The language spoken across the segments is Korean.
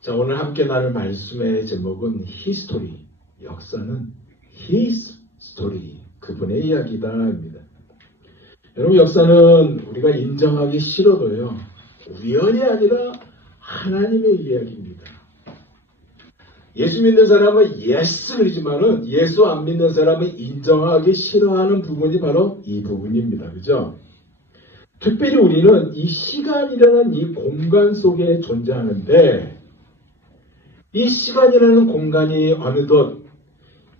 자, 오늘 함께 나눌 말씀의 제목은 히스토리, 역사는 His story, 그분의 이야기다입니다. 여러분, 역사는 우리가 인정하기 싫어도요, 우연이 아니라 하나님의 이야기입니다. 예수 믿는 사람은 예스 그러지만은 예수 안 믿는 사람은 인정하기 싫어하는 부분이 바로 이 부분입니다. 그죠? 특별히 우리는 이 시간이라는 이 공간 속에 존재하는데, 이 시간이라는 공간이 어느덧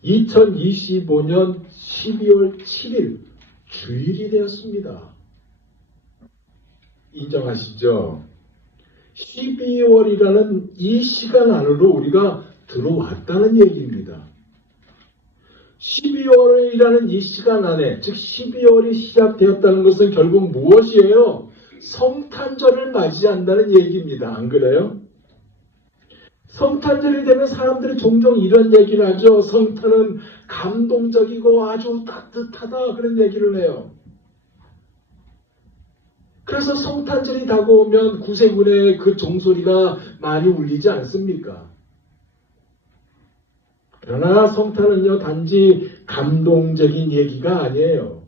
2025년 12월 7일 주일이 되었습니다. 인정하시죠? 12월이라는 이 시간 안으로 우리가 들어왔다는 얘기입니다. 12월이라는 이 시간 안에, 즉 12월이 시작되었다는 것은 결국 무엇이에요? 성탄절을 맞이한다는 얘기입니다. 안 그래요? 성탄절이 되면 사람들이 종종 이런 얘기를 하죠. 성탄은 감동적이고 아주 따뜻하다, 그런 얘기를 해요. 그래서 성탄절이 다가오면 구세군의 그 종소리가 많이 울리지 않습니까? 그러나 성탄은요, 단지 감동적인 얘기가 아니에요.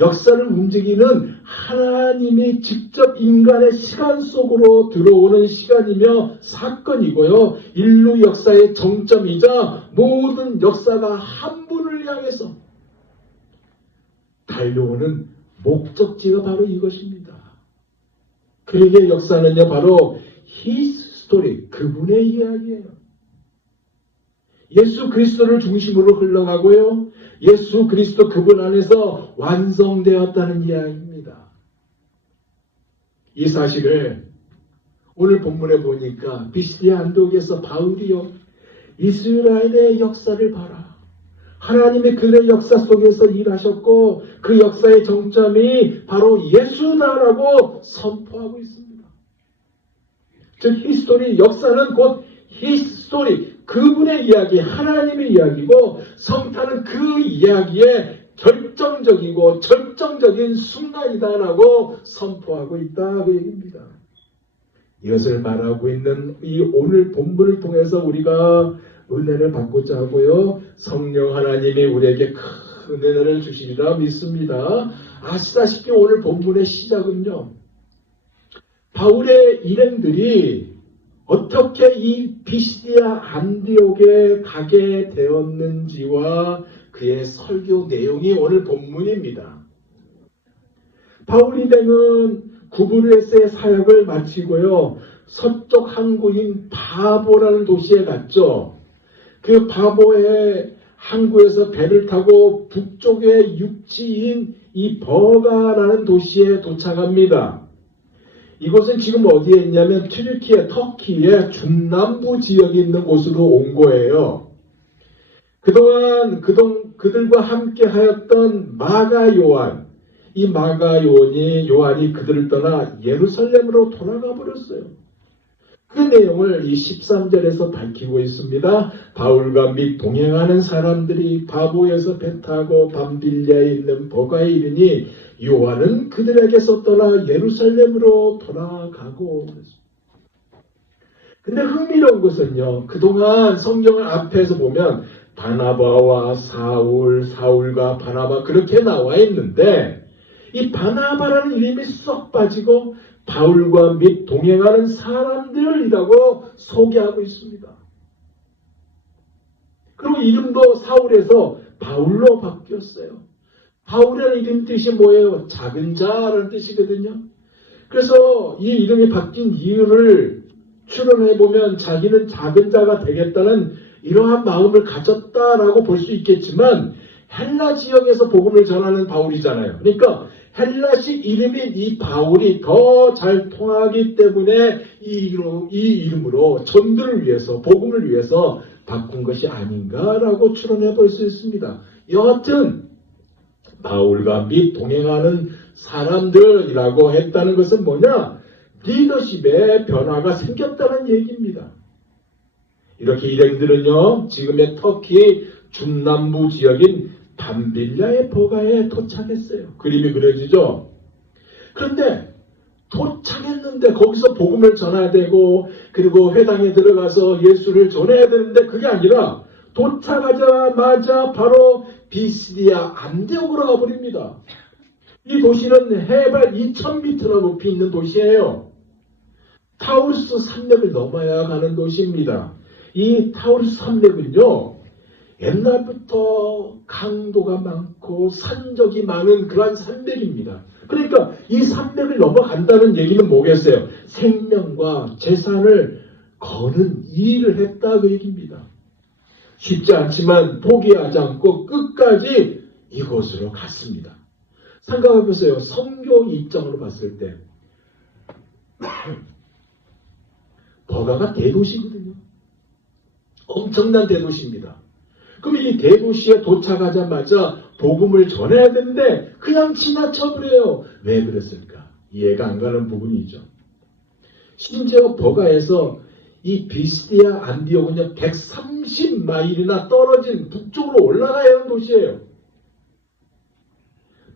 역사를 움직이는 하나님이 직접 인간의 시간 속으로 들어오는 시간이며 사건이고요. 인류 역사의 정점이자 모든 역사가 한 분을 향해서 달려오는 목적지가 바로 이것입니다. 그에게 역사는요, 바로 His story, 그분의 이야기예요. 예수 그리스도를 중심으로 흘러가고요, 예수 그리스도 그분 안에서 완성되었다는 이야기입니다. 이 사실을 오늘 본문에 보니까 비시디아 안디옥에서 바울이요, 이스라엘의 역사를 봐라, 하나님의 그의 역사 속에서 일하셨고 그 역사의 정점이 바로 예수다라고 선포하고 있습니다. 즉 히스토리, 역사는 곧 His story, 그분의 이야기, 하나님의 이야기고, 성탄은 그 이야기의 결정적이고 절정적인 순간이다라고 선포하고 있다, 그 얘기입니다. 이것을 말하고 있는 이 오늘 본문을 통해서 우리가 은혜를 받고자 하고요, 성령 하나님이 우리에게 큰 은혜를 주시리라 믿습니다. 아시다시피 오늘 본문의 시작은요, 바울의 일행들이 어떻게 이 비시디아 안디옥에 가게 되었는지와 그의 설교 내용이 오늘 본문입니다. 바울 일행은 구브르에스의 사역을 마치고요, 서쪽 항구인 바보라는 도시에 갔죠. 그 바보의 항구에서 배를 타고 북쪽의 육지인 이 버가라는 도시에 도착합니다. 이곳은 지금 어디에 있냐면 튀르키예, 터키의 중남부 지역에 있는 곳으로 온 거예요. 그동안 그들과 함께 하였던 마가 요한, 이 마가 요한이 그들을 떠나 예루살렘으로 돌아가 버렸어요. 그 내용을 이 13절에서 밝히고 있습니다. 바울과 및 동행하는 사람들이 바보에서 배 타고 밤빌리아에 있는 버가에 이르니 요한은 그들에게서 떠나 예루살렘으로 돌아가고 그랬습니다. 근데 흥미로운 것은요, 그동안 성경을 앞에서 보면 바나바와 사울, 사울과 바나바 그렇게 나와 있는데, 이 바나바라는 이름이 쏙 빠지고 바울과 및 동행하는 사람들이라고 소개하고 있습니다. 그리고 이름도 사울에서 바울로 바뀌었어요. 바울이라는 이름 뜻이 뭐예요? 작은 자라는 뜻이거든요. 그래서 이 이름이 바뀐 이유를 추론해보면 자기는 작은 자가 되겠다는 이러한 마음을 가졌다라고 볼 수 있겠지만, 헬라 지역에서 복음을 전하는 바울이잖아요. 그러니까 헬라식 이름인 이 바울이 더 잘 통하기 때문에 이 이름으로 전도를 위해서, 복음을 위해서 바꾼 것이 아닌가라고 추론해 볼 수 있습니다. 여하튼 바울과 및 동행하는 사람들이라고 했다는 것은 뭐냐? 리더십의 변화가 생겼다는 얘기입니다. 이렇게 일행들은요, 지금의 터키 중남부 지역인 밤빌리아의 버가에 도착했어요. 그림이 그려지죠? 그런데 도착했는데 갔는데 거기서 복음을 전해야 되고 그리고 회당에 들어가서 예수를 전해야 되는데 그게 아니라 도착하자마자 바로 비시디아 안디옥으로 가버립니다. 이 도시는 해발 2000m나 높이 있는 도시예요. 타우루스 산맥을 넘어야 가는 도시입니다. 이 타우루스 산맥은요, 옛날부터 강도가 많고 산적이 많은 그러한 산맥입니다. 그러니까 이 산맥을 넘어간다는 얘기는 뭐겠어요? 생명과 재산을 거는 일을 했다 그 얘기입니다. 쉽지 않지만 포기하지 않고 끝까지 이곳으로 갔습니다. 생각해보세요. 선교 입장으로 봤을 때 버가가 대도시거든요. 엄청난 대도시입니다. 그럼 이 대도시에 도착하자마자 복음을 전해야 되는데 그냥 지나쳐버려요. 왜 그랬을까? 이해가 안 가는 부분이죠. 심지어 버가에서 이 비시디아 안디옥은요 130마일이나 떨어진 북쪽으로 올라가야 하는 도시예요.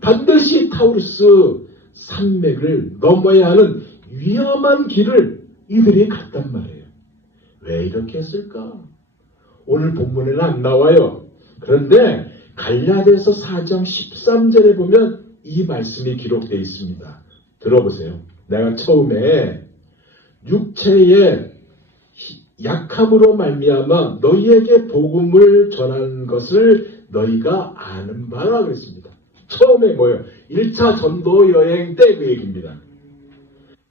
반드시 타우루스 산맥을 넘어야 하는 위험한 길을 이들이 갔단 말이에요. 왜 이렇게 했을까? 오늘 본문에는 안 나와요. 그런데 갈라디아서 4장 13절에 보면 이 말씀이 기록되어 있습니다. 들어보세요. 내가 처음에 육체의 약함으로 말미암아 너희에게 복음을 전하는 것을 너희가 아는 바라 그랬습니다. 처음에 뭐예요? 1차 전도 여행 때 그 얘기입니다.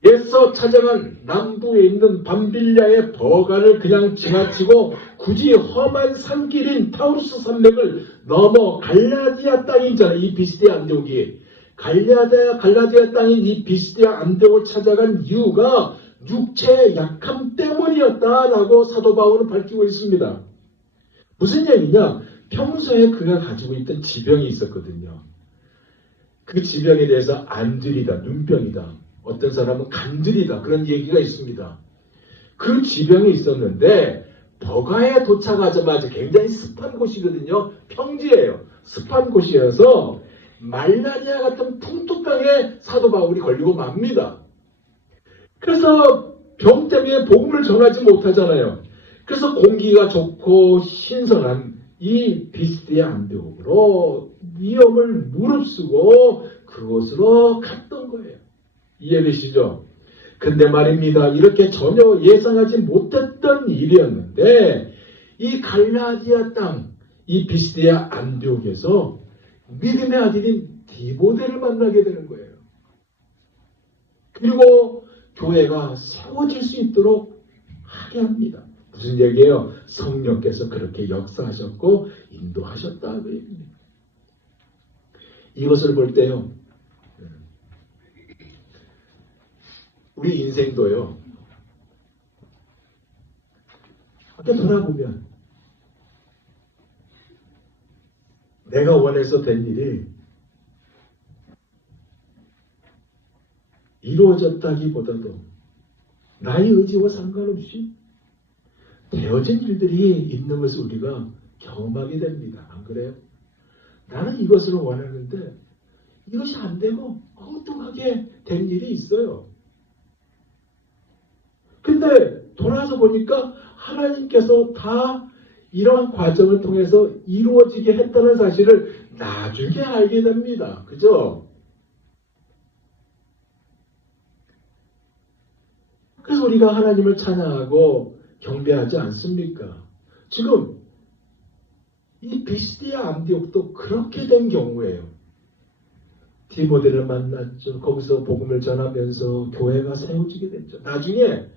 옛서 찾아간 남부에 있는 밤빌리아의 버가를 그냥 지나치고 굳이 험한 산길인 타우루스 산맥을 넘어 갈라디아 땅이잖아요. 이 비시디아 안디옥이. 갈라디아 땅인 이 비시디아 안디옥을 찾아간 이유가 육체의 약함 때문이었다라고 사도 바울은 밝히고 있습니다. 무슨 얘기냐? 평소에 그가 가지고 있던 지병이 있었거든요. 그 지병에 대해서 안들이다, 눈병이다. 어떤 사람은 간들이다. 그런 얘기가 있습니다. 그 지병이 있었는데 버가에 도착하자마자 굉장히 습한 곳이거든요. 평지예요. 습한 곳이어서 말라리아 같은 풍토병에 사도 바울이 걸리고 맙니다. 그래서 병 때문에 복음을 전하지 못하잖아요. 그래서 공기가 좋고 신선한 이 비시디아 안디옥으로 위험을 무릅쓰고 그곳으로 갔던 거예요. 이해되시죠? 근데 말입니다. 이렇게 전혀 예상하지 못했던 일이었는데 이 갈라디아 땅, 이 비시디아 안디옥에서 믿음의 아들인 디모데를 만나게 되는 거예요. 그리고 교회가 세워질 수 있도록 하게 합니다. 무슨 얘기예요? 성령께서 그렇게 역사하셨고 인도하셨다 그 얘기입니다. 이것을 볼 때요. 우리 인생도요. 이렇게 돌아보면 내가 원해서 된 일이 이루어졌다기보다도 나의 의지와 상관없이 되어진 일들이 있는 것을 우리가 경험하게 됩니다. 안 그래요? 나는 이것을 원하는데 이것이 안 되고 엉뚱하게 된 일이 있어요. 근데 돌아서 보니까 하나님께서 다 이러한 과정을 통해서 이루어지게 했다는 사실을 나중에 알게 됩니다. 그죠? 그래서 우리가 하나님을 찬양하고 경배하지 않습니까? 지금 이 비시디아 안디옥도 그렇게 된 경우예요. 디모데를 만났죠. 거기서 복음을 전하면서 교회가 세워지게 됐죠. 나중에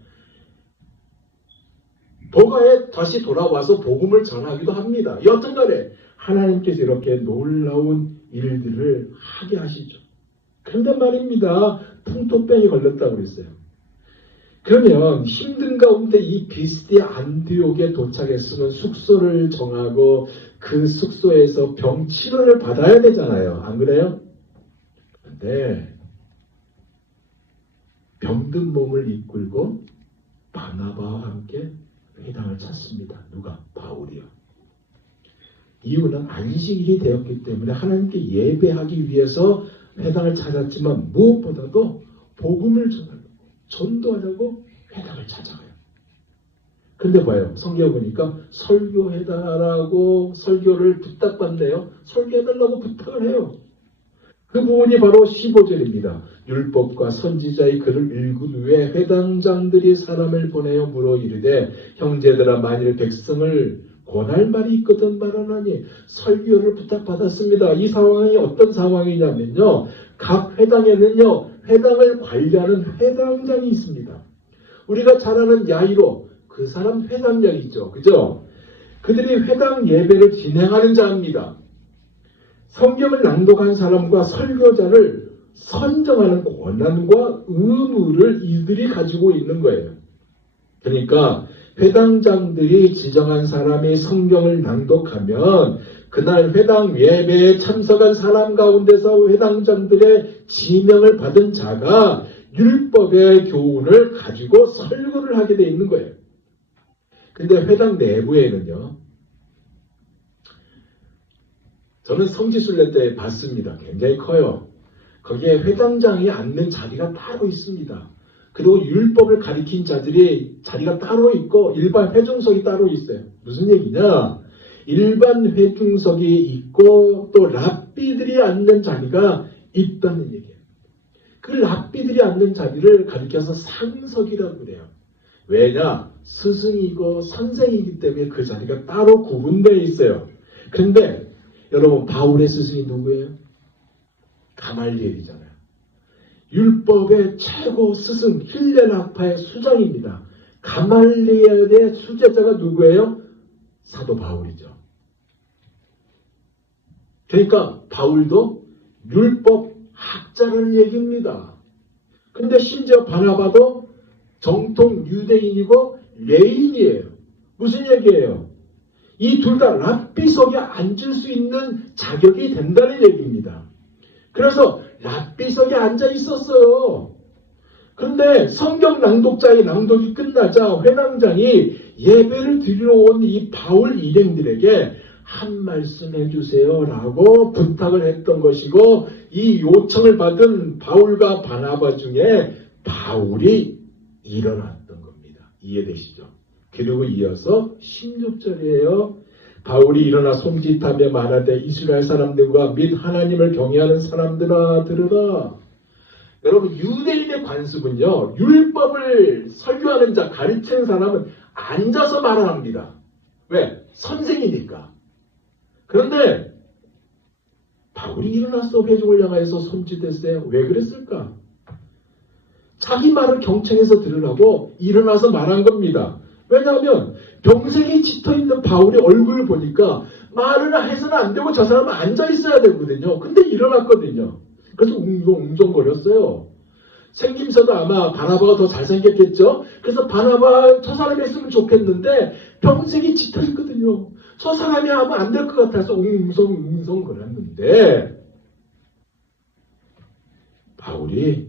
버가에 다시 돌아와서 복음을 전하기도 합니다. 여튼간에 하나님께서 이렇게 놀라운 일들을 하게 하시죠. 그런데 말입니다. 풍토병이 걸렸다고 그랬어요. 그러면 힘든 가운데 이 비시디아 안디옥에 도착했으면 숙소를 정하고 그 숙소에서 병 치료를 받아야 되잖아요. 안 그래요? 그런데 병든 몸을 이끌고 바나바와 함께 회당을 찾습니다. 누가? 바울이요. 이유는 안식일이 되었기 때문에 하나님께 예배하기 위해서 회당을 찾았지만 무엇보다도 복음을 전하려고 전도하려고 회당을 찾아가요. 근데 봐요. 성경 보니까 설교해달라고 설교를 부탁받네요. 설교해달라고 부탁을 해요. 그 부분이 바로 15절입니다. 율법과 선지자의 글을 읽은 후에 회당장들이 사람을 보내어 물어 이르되 형제들아 만일 백성을 권할 말이 있거든 말하나니 설교를 부탁받았습니다. 이 상황이 어떤 상황이냐면요. 각 회당에는요. 회당을 관리하는 회당장이 있습니다. 우리가 잘 아는 야이로 그 사람 회당장이죠. 그죠? 그들이 회당 예배를 진행하는 자입니다. 성경을 낭독한 사람과 설교자를 선정하는 권한과 의무를 이들이 가지고 있는 거예요. 그러니까 회당장들이 지정한 사람이 성경을 낭독하면 그날 회당 예배에 참석한 사람 가운데서 회당장들의 지명을 받은 자가 율법의 교훈을 가지고 설교를 하게 돼 있는 거예요. 근데 회당 내부에는요. 저는 성지순례 때 봤습니다. 굉장히 커요. 거기에 회당장이 앉는 자리가 따로 있습니다. 그리고 율법을 가리킨 자들이 자리가 따로 있고 일반 회중석이 따로 있어요. 무슨 얘기냐? 일반 회중석이 있고 또 랍비들이 앉는 자리가 있다는 얘기예요. 그 랍비들이 앉는 자리를 가리켜서 상석이라고 그래요. 왜냐? 스승이고 선생이기 때문에 그 자리가 따로 구분되어 있어요. 그런데 여러분 바울의 스승이 누구예요? 가말리엘이잖아요. 율법의 최고 스승 힐레나파의 수장입니다. 가말리엘의 수제자가 누구예요? 사도 바울이죠. 그러니까 바울도 율법 학자라는 얘기입니다. 근데 심지어 바나바도 정통 유대인이고 레인이에요. 무슨 얘기예요? 이 둘 다 랍비석에 앉을 수 있는 자격이 된다는 얘기입니다. 그래서 랍비석에 앉아 있었어요. 그런데 성경 낭독자의 낭독이 끝나자 회당장이 예배를 드리러 온 이 바울 일행들에게 한 말씀 해주세요 라고 부탁을 했던 것이고 이 요청을 받은 바울과 바나바 중에 바울이 일어났던 겁니다. 이해되시죠? 그리고 이어서 16절이에요. 바울이 일어나 손짓하며 말하되 이스라엘 사람들과 및 하나님을 경외하는 사람들아 들으라. 여러분 유대인의 관습은요. 율법을 설교하는 자 가르치는 사람은 앉아서 말합니다. 왜? 선생이니까. 그런데 바울이 일어나서 회중을 향해서 손짓했어요. 왜 그랬을까? 자기 말을 경청해서 들으라고 일어나서 말한 겁니다. 왜냐하면 병생이 짙어있는 바울의 얼굴을 보니까 말을 해서는 안 되고 저 사람은 앉아있어야 되거든요. 근데 일어났거든요. 그래서 웅성거렸어요. 생김새도 아마 바나바가 더 잘생겼겠죠. 그래서 바나바 저 사람이 했으면 좋겠는데 병생이 짙어있거든요. 저 사람이 하면 안 될 것 같아서 웅성거렸는데 바울이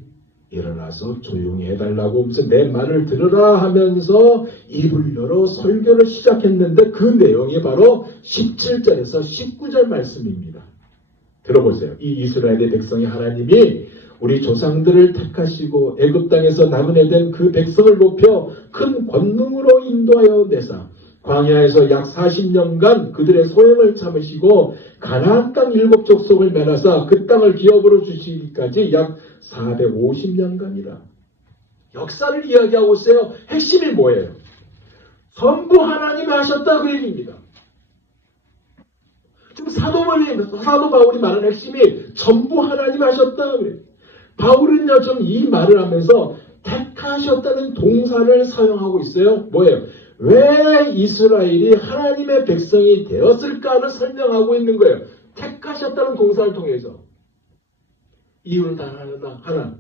일어나서 조용히 해달라고 하면서 내 말을 들으라 하면서 입을 열어 설교를 시작했는데 그 내용이 바로 17절에서 19절 말씀입니다. 들어보세요. 이 이스라엘의 백성이 하나님이 우리 조상들을 택하시고 애굽 땅에서 나그네된 그 백성을 높여 큰 권능으로 인도하여 내사 광야에서 약 40년간 그들의 소행을 참으시고 가나안 땅 7족속을 멸하사 그 땅을 기업으로 주시기까지 약 450년간이라. 역사를 이야기하고 있어요. 핵심이 뭐예요? 전부 하나님이 하셨다 그 얘기입니다. 지금 사도 바울이 말하는 핵심이 전부 하나님이 하셨다 그래요. 바울은요 좀 이 말을 하면서 택하셨다는 동사를 사용하고 있어요. 뭐예요? 왜 이스라엘이 하나님의 백성이 되었을까를 설명하고 있는 거예요. 택하셨다는 동사를 통해서. 이유는 단 하나.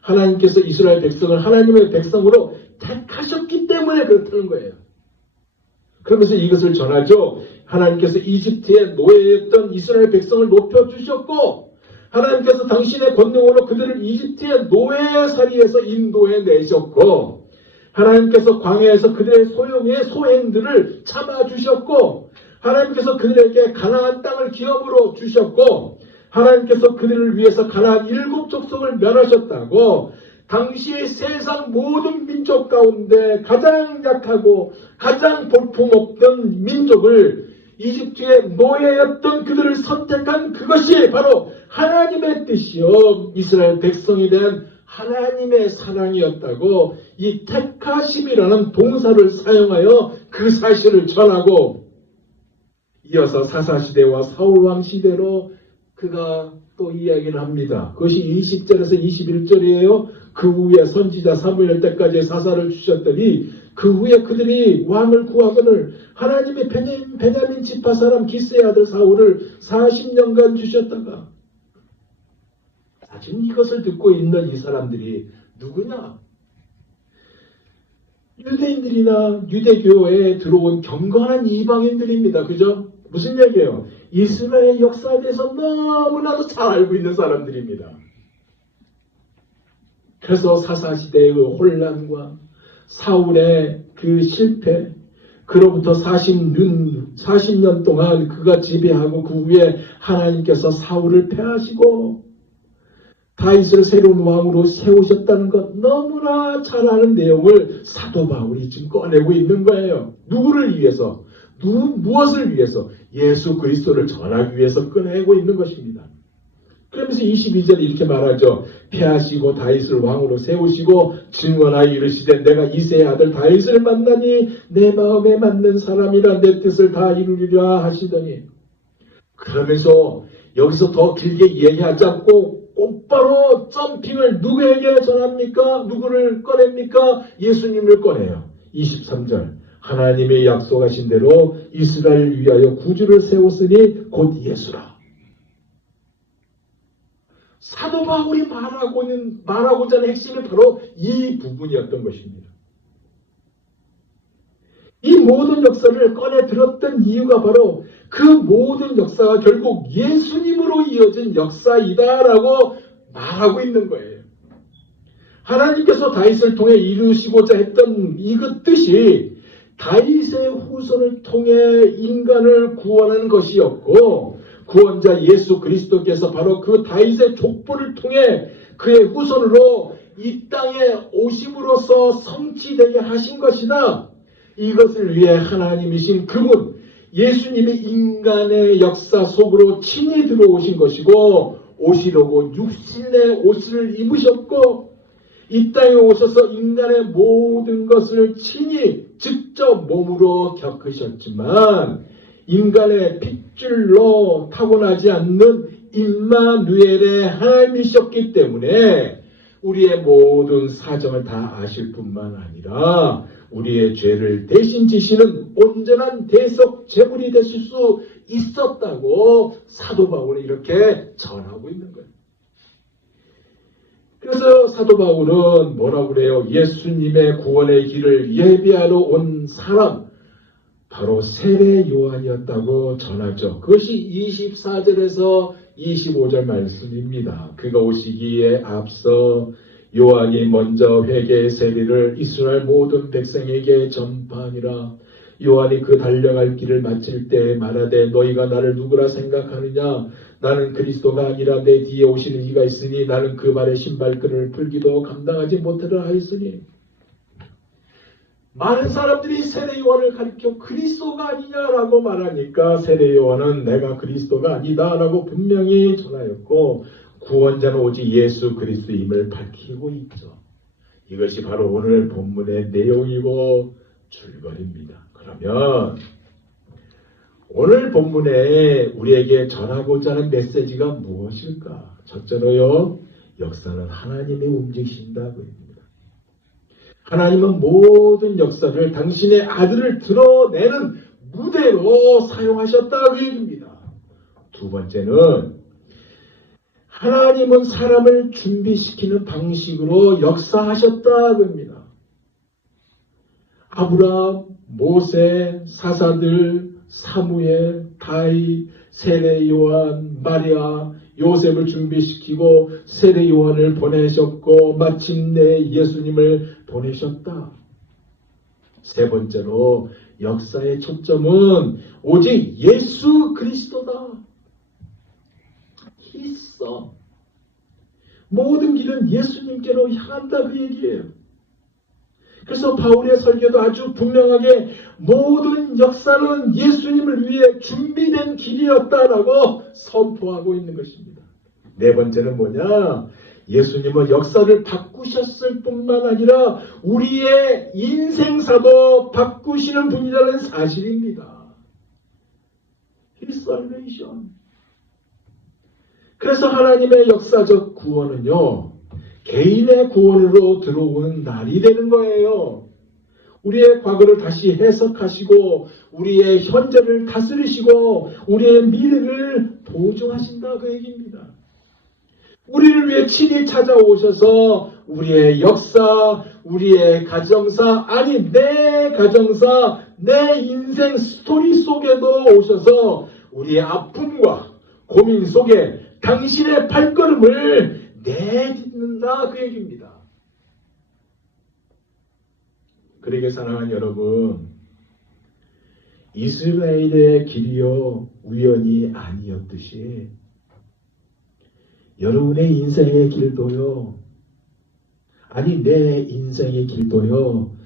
하나님께서 이스라엘 백성을 하나님의 백성으로 택하셨기 때문에 그렇다는 거예요. 그러면서 이것을 전하죠. 하나님께서 이집트의 노예였던 이스라엘 백성을 높여주셨고 하나님께서 당신의 권능으로 그들을 이집트의 노예살이에서 인도해 내셨고 하나님께서 광야에서 그들의 소행들을 참아주셨고 하나님께서 그들에게 가나안 땅을 기업으로 주셨고 하나님께서 그들을 위해서 가나안 7족속을 멸하셨다고 당시 세상 모든 민족 가운데 가장 약하고 가장 볼품없던 민족을 이집트의 노예였던 그들을 선택한 그것이 바로 하나님의 뜻이요 이스라엘 백성에 대한 하나님의 사랑이었다고 이 택하심이라는 동사를 사용하여 그 사실을 전하고 이어서 사사시대와 사울왕 시대로 그가 또 이야기를 합니다. 그것이 20절에서 21절이에요. 그 후에 선지자 사무엘 때까지 사사를 주셨더니 그 후에 그들이 왕을 구하거늘 하나님의 베냐민 지파 사람 기스의 아들 사울을 40년간 주셨다가 지금 이것을 듣고 있는 이 사람들이 누구냐? 유대인들이나 유대교에 들어온 경건한 이방인들입니다. 그죠? 무슨 얘기예요? 이스라엘 역사에 대해서 너무나도 잘 알고 있는 사람들입니다. 그래서 사사시대의 혼란과 사울의 그 실패, 그로부터 40년 동안 그가 지배하고 그 후에 하나님께서 사울을 패하시고 다윗을 새로운 왕으로 세우셨다는 것 너무나 잘 아는 내용을 사도 바울이 지금 꺼내고 있는 거예요. 누구를 위해서? 무엇을 위해서? 예수 그리스도를 전하기 위해서 꺼내고 있는 것입니다. 그러면서 22절에 이렇게 말하죠. 패하시고 다윗을 왕으로 세우시고 증언하여 이르시되 내가 이새의 아들 다윗을 만나니 내 마음에 맞는 사람이라 내 뜻을 다 이루리라 하시더니 그러면서 여기서 더 길게 이야기하지 않고 곧바로 점핑을 누구에게 전합니까? 누구를 꺼냅니까? 예수님을 꺼내요. 23절 하나님의 약속하신 대로 이스라엘을 위하여 구주를 세웠으니 곧 예수라. 사도 바울이 말하고자 하는 핵심이 바로 이 부분이었던 것입니다. 이 모든 역사를 꺼내 들었던 이유가 바로 그 모든 역사가 결국 예수님으로 이어진 역사이다라고 말하고 있는 거예요. 하나님께서 다윗을 통해 이루시고자 했던 이그 뜻이 다윗의 후손을 통해 인간을 구원하는 것이었고 구원자 예수 그리스도께서 바로 그 다윗의 족보를 통해 그의 후손으로 이 땅에 오심으로써 성취되게 하신 것이다. 이것을 위해 하나님이신 그분 예수님이 인간의 역사 속으로 친히 들어오신 것이고 오시려고 육신의 옷을 입으셨고 이 땅에 오셔서 인간의 모든 것을 친히 직접 몸으로 겪으셨지만 인간의 핏줄로 타고나지 않는 임마누엘의 하나님이셨기 때문에 우리의 모든 사정을 다 아실 뿐만 아니라 우리의 죄를 대신 지시는 온전한 대속 제물이 되실 수 있었다고 사도 바울은 이렇게 전하고 있는 거예요. 그래서 사도 바울은 뭐라고 그래요? 예수님의 구원의 길을 예비하러 온 사람 바로 세례 요한이었다고 전하죠. 그것이 24절에서 25절 말씀입니다. 그가 오시기에 앞서 요한이 먼저 회개의 세례를 이스라엘 모든 백성에게 전파하니라. 요한이 그 달려갈 길을 마칠 때 말하되 너희가 나를 누구라 생각하느냐? 나는 그리스도가 아니라 내 뒤에 오시는 이가 있으니 나는 그 발에 신발끈을 풀기도 감당하지 못하리라 하였으니 많은 사람들이 세례 요한을 가리켜 그리스도가 아니냐라고 말하니까 세례 요한은 내가 그리스도가 아니다라고 분명히 전하였고 구원자는 오직 예수 그리스도임을 밝히고 있죠. 이것이 바로 오늘 본문의 내용이고 줄거리입니다. 그러면 오늘 본문에 우리에게 전하고자 하는 메시지가 무엇일까? 첫째로요, 역사는 하나님이 움직이신다고 합니다. 하나님은 모든 역사를 당신의 아들을 드러내는 무대로 사용하셨다고 얘기합니다. 두 번째는 하나님은 사람을 준비시키는 방식으로 역사하셨다고 합니다. 아브라함, 모세, 사사들, 사무엘, 다윗, 세례 요한, 마리아, 요셉을 준비시키고 세례 요한을 보내셨고 마침내 예수님을 보내셨다. 세 번째로 역사의 초점은 오직 예수 그리스도다. 있어. 모든 길은 예수님께로 향한다 그 얘기예요. 그래서 바울의 설교도 아주 분명하게 모든 역사는 예수님을 위해 준비된 길이었다라고 선포하고 있는 것입니다. 네 번째는 뭐냐? 예수님은 역사를 바꾸셨을 뿐만 아니라 우리의 인생사도 바꾸시는 분이라는 사실입니다. His salvation. 그래서 하나님의 역사적 구원은요, 개인의 구원으로 들어오는 날이 되는 거예요. 우리의 과거를 다시 해석하시고 우리의 현재를 다스리시고 우리의 미래를 보증하신다 그 얘기입니다. 우리를 위해 친히 찾아오셔서 우리의 역사, 우리의 가정사, 아니 내 가정사, 내 인생 스토리 속에도 오셔서 우리의 아픔과 고민 속에 당신의 발걸음을 내딛는다 그 얘기입니다. 그러게 사랑하는 여러분, 이스라엘의 길이요 우연이 아니었듯이 여러분의 인생의 길도요, 아니 내 인생의 길도요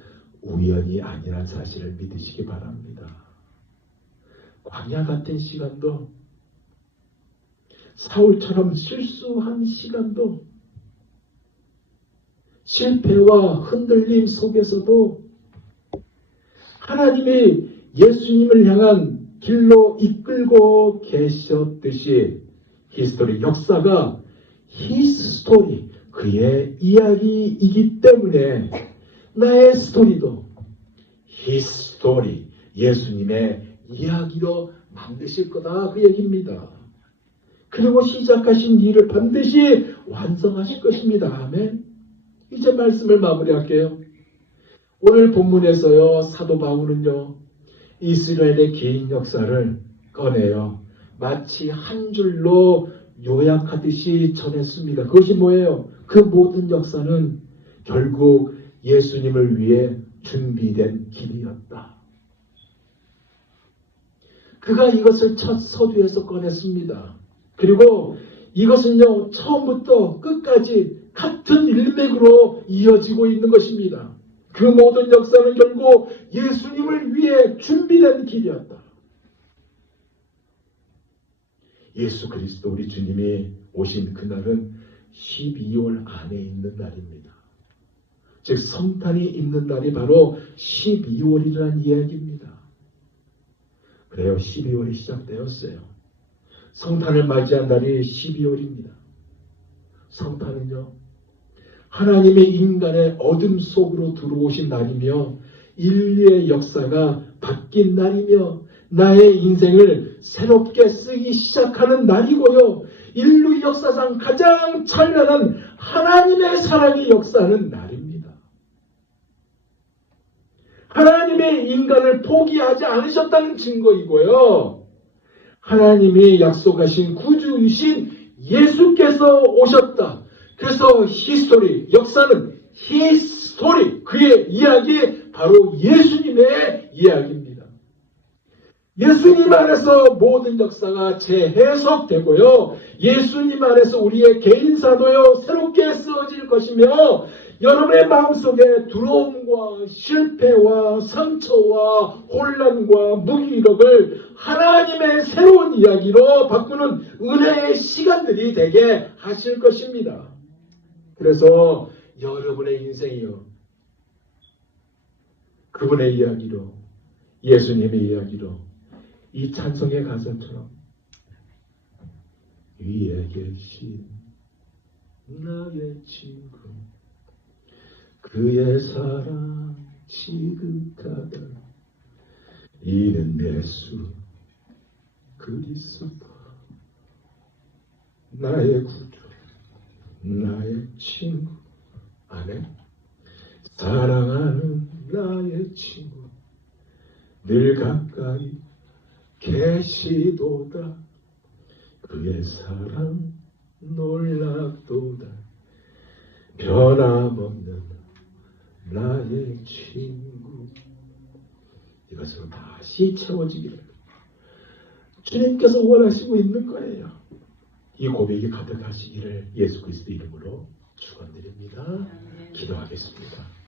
우연이 아니란 사실을 믿으시기 바랍니다. 광야 같은 시간도, 사울처럼 실수한 시간도, 실패와 흔들림 속에서도 하나님이 예수님을 향한 길로 이끌고 계셨듯이 히스토리, 역사가 His 스토리, 그의 이야기이기 때문에 나의 스토리도 His 스토리, 예수님의 이야기로 만드실 거다 그 얘기입니다. 그리고 시작하신 일을 반드시 완성하실 것입니다. 아멘. 이제 말씀을 마무리할게요. 오늘 본문에서요, 사도 바울은요, 이스라엘의 개인 역사를 꺼내요. 마치 한 줄로 요약하듯이 전했습니다. 그것이 뭐예요? 그 모든 역사는 결국 예수님을 위해 준비된 길이었다. 그가 이것을 첫 서두에서 꺼냈습니다. 그리고 이것은요, 처음부터 끝까지 같은 일맥으로 이어지고 있는 것입니다. 그 모든 역사는 결국 예수님을 위해 준비된 길이었다. 예수 그리스도 우리 주님이 오신 그날은 12월 안에 있는 날입니다. 즉 성탄이 있는 날이 바로 12월이라는 이야기입니다. 그래요. 12월이 시작되었어요. 성탄을 맞이한 날이 12월입니다. 성탄은요, 하나님의 인간의 어둠 속으로 들어오신 날이며 인류의 역사가 바뀐 날이며 나의 인생을 새롭게 쓰기 시작하는 날이고요. 인류 역사상 가장 찬란한 하나님의 사랑이 역사하는 날입니다. 하나님의 인간을 포기하지 않으셨다는 증거이고요. 하나님이 약속하신 구주이신 예수께서 오셨다. 그래서 히스토리, 역사는 히스토리, 그의 이야기, 바로 예수님의 이야기입니다. 예수님 안에서 모든 역사가 재해석되고요. 예수님 안에서 우리의 개인사도요 새롭게 쓰어질 것이며 여러분의 마음속에 두려움과 실패와 상처와 혼란과 무기력을 하나님의 새로운 이야기로 바꾸는 은혜의 시간들이 되게 하실 것입니다. 그래서 여러분의 인생이요, 그분의 이야기로, 예수님의 이야기로, 이 찬송의 가사처럼 위에 계신 나의 친구, 그의 사랑 지극하다, 이는 예수 그리스도 나의 구주, 나의 친구 안에 사랑하는 나의 친구 늘 가까이 계시도다, 그의 사랑 놀랍도다, 변함없는 나의 친구. 이것으로 다시 채워지기를 주님께서 원하시고 있는 거예요. 이 고백이 가득하시기를 예수 그리스도 이름으로 축원드립니다. 기도하겠습니다.